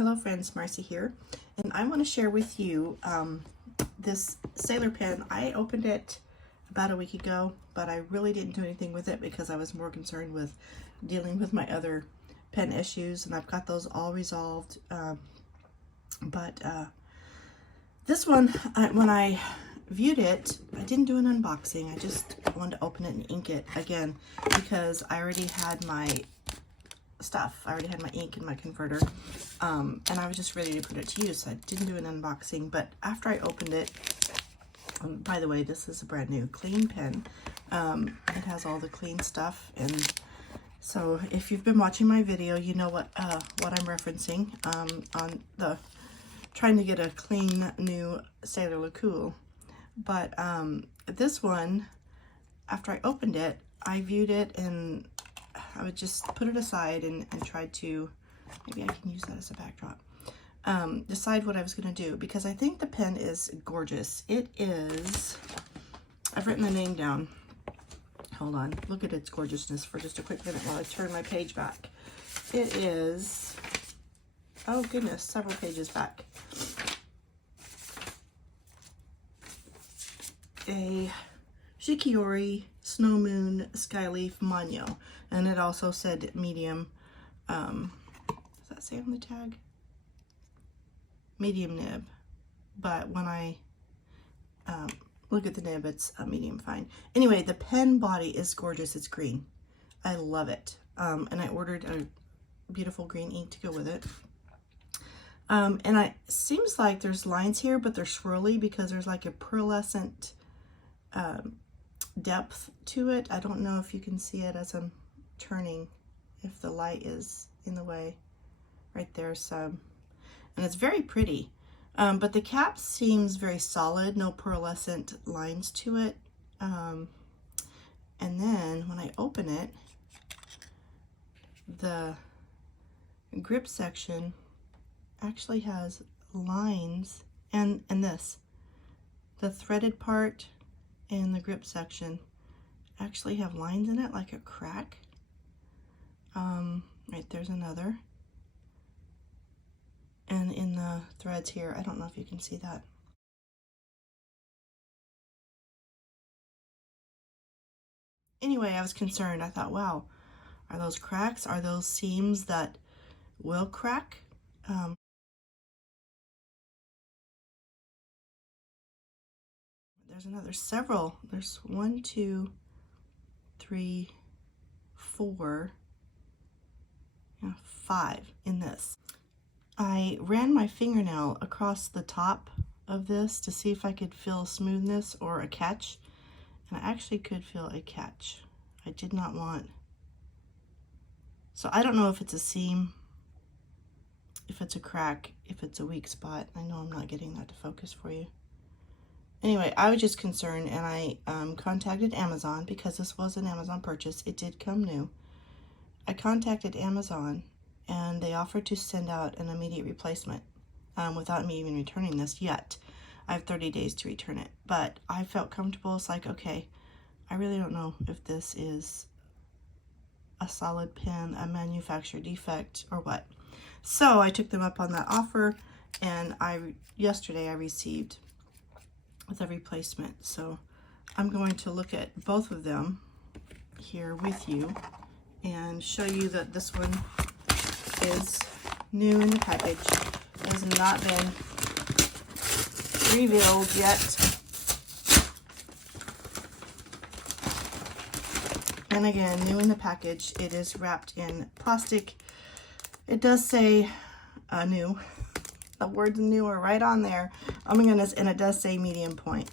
Hello friends, Marcy here, and I want to share with you this sailor pen. I opened it about a week ago, but I really didn't do anything with it because I was more concerned with dealing with my other pen issues, and I've got those all resolved. This one, when I viewed it, I didn't do an unboxing. I just wanted to open it and ink it again because I already had my stuff. I already had my ink in my converter, and I was just ready to put it to use. So I didn't do an unboxing, but after I opened it, by the way, this is a brand new clean pen. It has all the clean stuff, and so if you've been watching my video, you know what I'm referencing on the trying to get a clean new Sailor LeCool. But this one, after I opened it, I viewed it and I would just put it aside and try to, maybe I can use that as a backdrop, decide what I was going to do, because I think the pen is gorgeous. It is, I've written the name down. Hold on, look at its gorgeousness for just a quick minute while I turn my page back. It is, oh goodness, several pages back. A SHIKIORI Snow Moon Skyleaf Manyo, and it also said medium. Does that say on the tag? Medium nib, but when I look at the nib, it's a medium fine. Anyway, the pen body is gorgeous. It's green. I love it, and I ordered a beautiful green ink to go with it. And it seems like there's lines here, but they're swirly because there's like a pearlescent depth to it. I don't know if you can see it as I'm turning, if the light is in the way. Right there, so, and it's very pretty, but the cap seems very solid, no pearlescent lines to it. And then when I open it, the grip section actually has lines, and this, the threaded part and the grip section actually have lines in it, like a crack. Right there's another, and in the threads here, I don't know if you can see that. Anyway, I was concerned. I thought, wow, are those cracks? Are those seams that will crack? There's another several. There's 1, 2, 3, 4, 5 in this. I ran my fingernail across the top of this to see if I could feel smoothness or a catch, and I actually could feel a catch. I did not want, so I don't know if it's a seam, if it's a crack, if it's a weak spot. I know I'm not getting that to focus for you. Anyway, I was just concerned, and I contacted Amazon because this was an Amazon purchase. It did come new. I contacted Amazon, and they offered to send out an immediate replacement without me even returning this yet. I have 30 days to return it, but I felt comfortable. It's like, okay, I really don't know if this is a solid pen, a manufacturer defect, or what. So I took them up on that offer, and yesterday I received the replacement. So I'm going to look at both of them here with you and show you that this one is new in the package. It has not been revealed yet. And again, new in the package. It is wrapped in plastic. It does say new. The words new are right on there. Oh my goodness, and it does say medium point.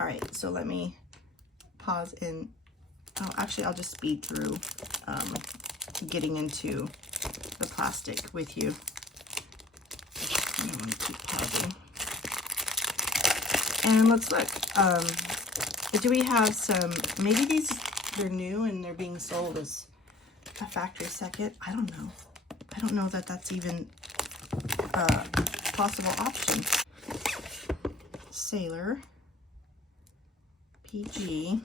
All right, so let me pause and, oh, actually I'll just speed through getting into the plastic with you. I'm gonna keep pausing. And let's look. Do we have some, maybe they're new and they're being sold as a factory second? I don't know. I don't know that that's even a possible option. Sailor PG.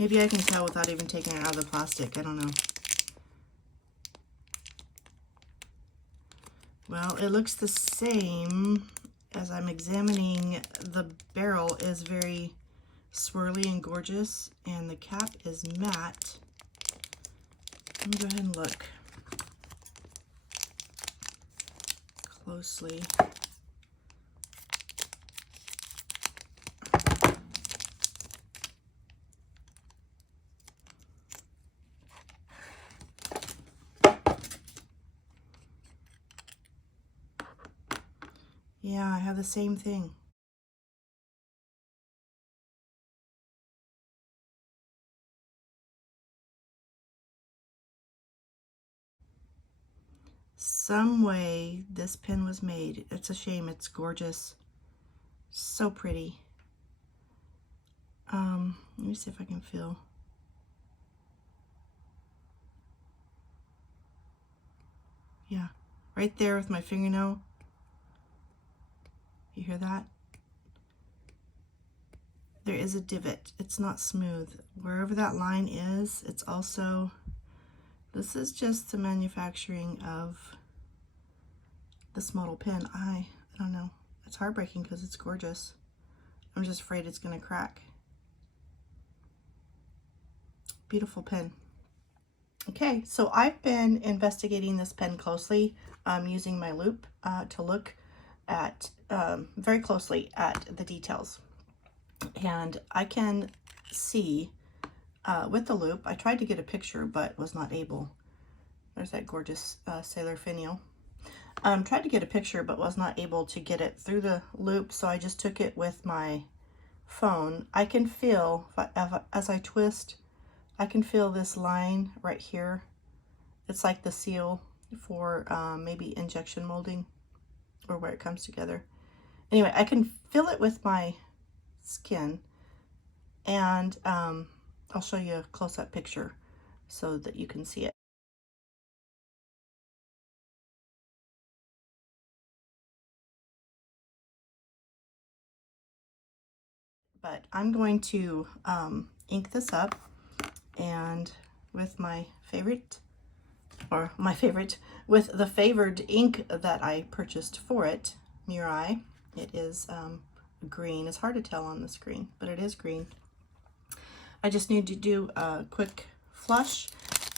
Maybe I can tell without even taking it out of the plastic. I don't know. Well, it looks the same as I'm examining. The barrel is very swirly and gorgeous, and the cap is matte. Let me go ahead and look closely. Yeah, I have the same thing. Some way this pen was made. It's a shame. It's gorgeous. So pretty. Let me see if I can feel. Yeah, right there with my fingernail. You hear that? There is a divot. It's not smooth. Wherever that line is, it's also, this is just the manufacturing of this model pen. I don't know. It's heartbreaking because it's gorgeous. I'm just afraid it's going to crack. Beautiful pen. Okay, so I've been investigating this pen closely, using my loupe to look at very closely at the details. And I can see with the loupe, I tried to get a picture but was not able. There's that gorgeous sailor finial. Tried to get a picture but was not able to get it through the loupe, so I just took it with my phone. I can feel, as I twist, I can feel this line right here. It's like the seal for maybe injection molding, or where it comes together. Anyway, I can feel it with my skin, and I'll show you a close-up picture so that you can see it. But I'm going to ink this up, and with my favorite, with the favored ink that I purchased for it, Mirai. It is green. It's hard to tell on the screen, but it is green. I just need to do a quick flush,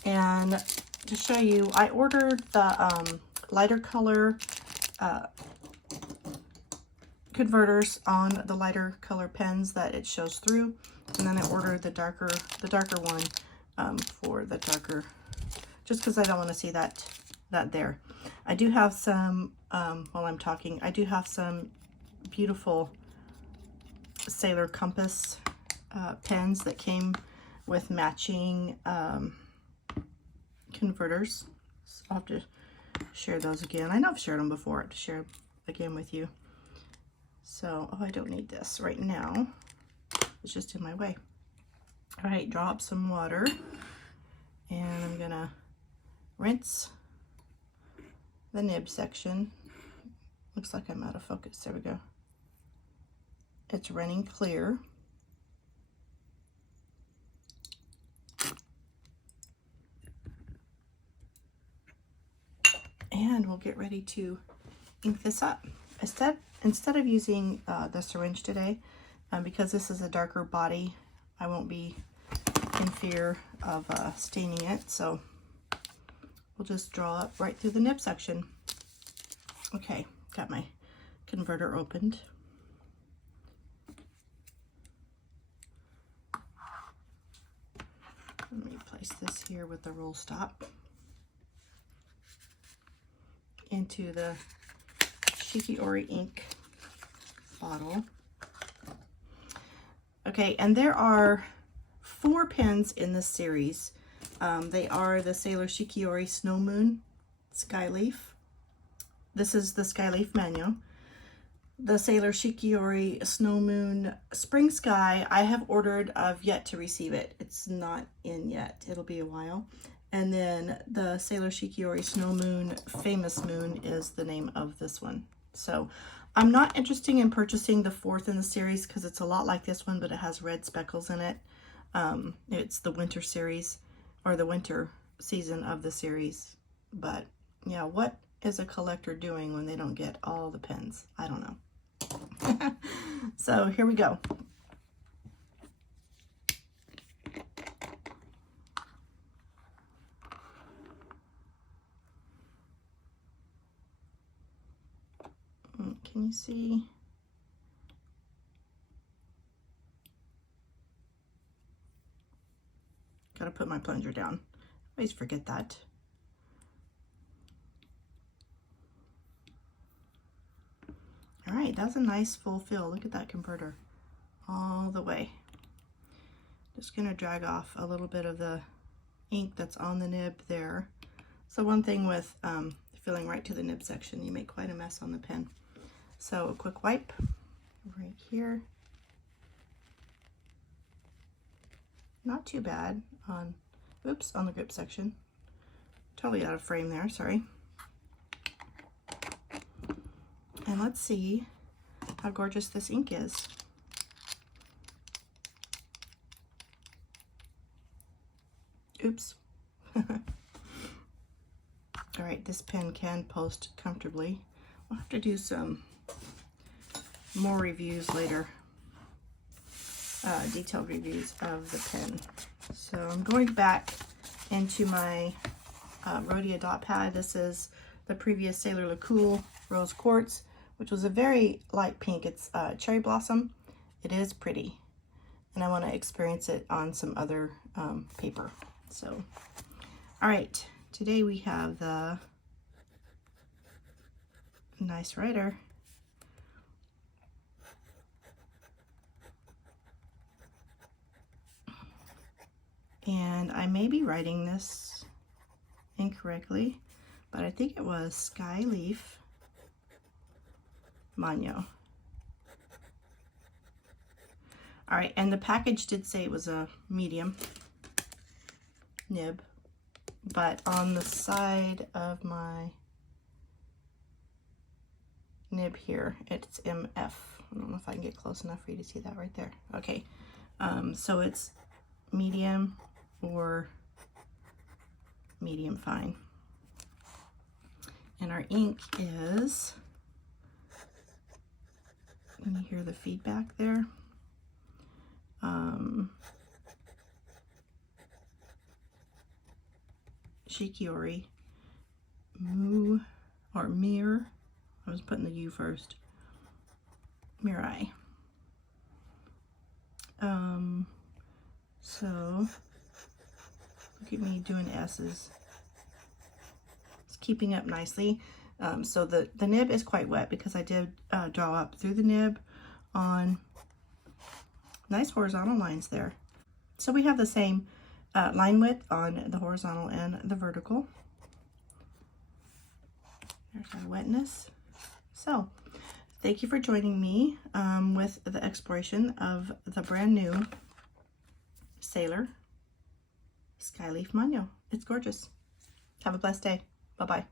and to show you, I ordered the lighter color converters on the lighter color pens that it shows through, and then I ordered the darker one for the darker, just because I don't want to see that there. I do have some, while I'm talking, I do have some beautiful Sailor Compass pens that came with matching converters. So I'll have to share those again. I know I've shared them before, to share again with you. So, oh, I don't need this right now. It's just in my way. All right, draw up some water, and I'm gonna rinse the nib section. Looks like I'm out of focus. There we go. It's running clear. And we'll get ready to ink this up. Instead of using the syringe today, because this is a darker body, I won't be in fear of staining it, so we'll just draw up right through the nib section. Okay, got my converter opened. Let me place this here with the roll stop into the Shikiori ink bottle. Okay, and there are 4 pens in this series. They are the Sailor Shikiori Snow Moon Skyleaf. This is the Skyleaf Manyo. The Sailor Shikiori Snow Moon Spring Sky, I have ordered. I've yet to receive it. It's not in yet. It'll be a while. And then the Sailor Shikiori Snow Moon Famous Moon is the name of this one. So I'm not interested in purchasing the 4th in the series because it's a lot like this one, but it has red speckles in it. It's the winter series, or the winter season of the series. But yeah, what is a collector doing when they don't get all the pens? I don't know. So here we go. Can you see? Gotta put my plunger down. I always forget that. All right, that's a nice full fill. Look at that converter all the way. Just gonna drag off a little bit of the ink that's on the nib there. So one thing with filling right to the nib section, you make quite a mess on the pen. So a quick wipe right here. Not too bad on, oops, on the grip section. Totally out of frame there, sorry. And let's see how gorgeous this ink is. Oops. All right, this pen can post comfortably. We'll have to do some more reviews later, detailed reviews of the pen. So I'm going back into my Rhodia dot pad. This is the previous Sailor Le Cool Rose Quartz, which was a very light pink. It's cherry blossom. It is pretty, and I want to experience it on some other paper. So, all right, today we have the Nice Writer. And I may be writing this incorrectly, but I think it was Skyleaf Manyo. All right, and the package did say it was a medium nib, but on the side of my nib here, it's MF. I don't know if I can get close enough for you to see that right there. Okay, so it's medium or medium fine. And our ink is, can you hear the feedback there? Shikiori Mu or Mir. I was putting the U first. Mirai. So look at me doing S's. It's keeping up nicely. So the nib is quite wet because I did draw up through the nib on nice horizontal lines there. So we have the same line width on the horizontal and the vertical. There's our wetness. So thank you for joining me with the exploration of the brand new Sailor Skyleaf Manyo. It's gorgeous. Have a blessed day. Bye-bye.